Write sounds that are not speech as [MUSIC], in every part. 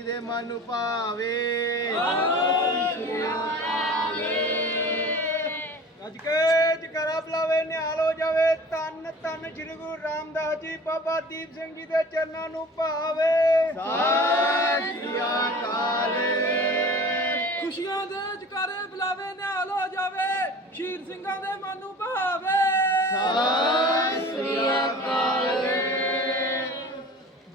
ਜੀ ਦੇ ਮਨ ਨੂੰ ਭਾਵੇ ਅੱਜ ਕੇ ਜਕਰਾ ਬਲਾਵੇ ਨਿਹਾਲ ਹੋ ਜਾਵੇ ਤਨ ਤਨ ਸ਼੍ਰੀ ਗੁਰੂ ਰਾਮਦਾਸ ਜੀ ਬਾਬਾ ਦੀਪ ਸਿੰਘ ਜੀ ਦੇ ਚਰਨਾਂ ਨੂੰ ਭਾਵੇ ਸਾਜਿਆ ਕਾਲੇ ਖੁਸ਼ੀਆਂ ਦੇ ਜਕਾਰੇ ਬਲਾਵੇ ਨਿਹਾਲ ਹੋ ਜਾਵੇ ਸ਼ੀਰ ਸਿੰਘਾਂ ਦੇ ਮਨ ਨੂੰ ਭਾਵੇ ਸਾ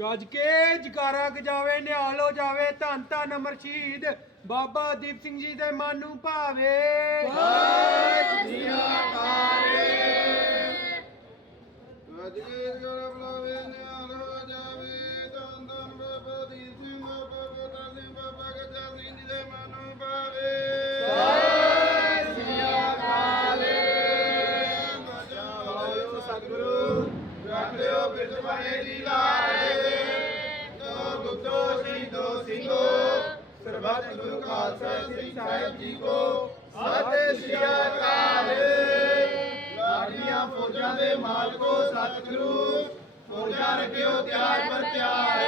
ਗੱਜ ਕੇ ਜਕਾਰਾ ਕ ਜਾਵੇ ਨਿਹਾਲ ਹੋ ਜਾਵੇ ਧੰਨ ਧੰਨ ਮਰਸ਼ੀਦ ਬਾਬਾ ਦੀਪ ਸਿੰਘ ਜੀ ਦੇ ਮਨ ਨੂੰ ਭਾਵੇ ਸਤਿ ਜੀ ਆਕਾਰੇ ਗੱਜ ਕੇ ਜਕਾਰਾ ਬਲਾਵੇ ਨਿਹਾਲ ਹੋ ਜਾਵੇ ਧੰਨ ਧੰਨ ਬਾਬਾ ਦੀਪ ਬਾਬਾ ਜੀ ਦੇ ਮਨ ਭਾਵੇ ਸਤਿ ਜੀ ਆਕਾਰੇ ਬਜਾਓ ਸਤਿਗੁਰੂ ਰੱਖਿਓ ਬਿਰਧ ਪਾਏ ਦੀ ਸੋ ਸਿੰਦੋ ਸਿੰਦੋ ਸਰਬੱਤ ਗੁਰੂ ਖਾਲਸਾ ਸ੍ਰੀ ਸਾਹਿਬ ਜੀ ਕੋ ਸਤਿ ਸ੍ਰੀ ਅਕਾਲ ਲਾੜੀਆਂ ਫੌਜਾਂ ਦੇ ਮਾਲਕੋ ਸਤਿਗੁਰੂ ਫੌਜਾਂ ਰੱਖਿਓ ਤਿਆਰ ਪਰ ਤਿਆਰ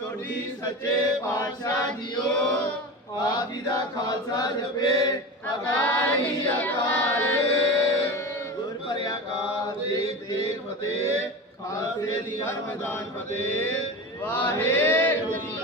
ਸੋਢੀ ਸੱਚੇ ਪਾਤਸ਼ਾਹ ਜੀਓ ਆਪ ਜੀ ਦਾ ਖਾਲਸਾ ਜਪੇ ਅਕਾਲ ਹੀ ਅਕਾਲ ਗੁਰ ਪਰਿਆਕਾਰ ਦੇ ਤੇ ਫਤਿਹ ਖਾਲਸੇ ਦੀ ਹਰ ਮੈਦਾਨ ਫਤਿਹ ਵਾਹਿਗੁਰੂ [COUGHS]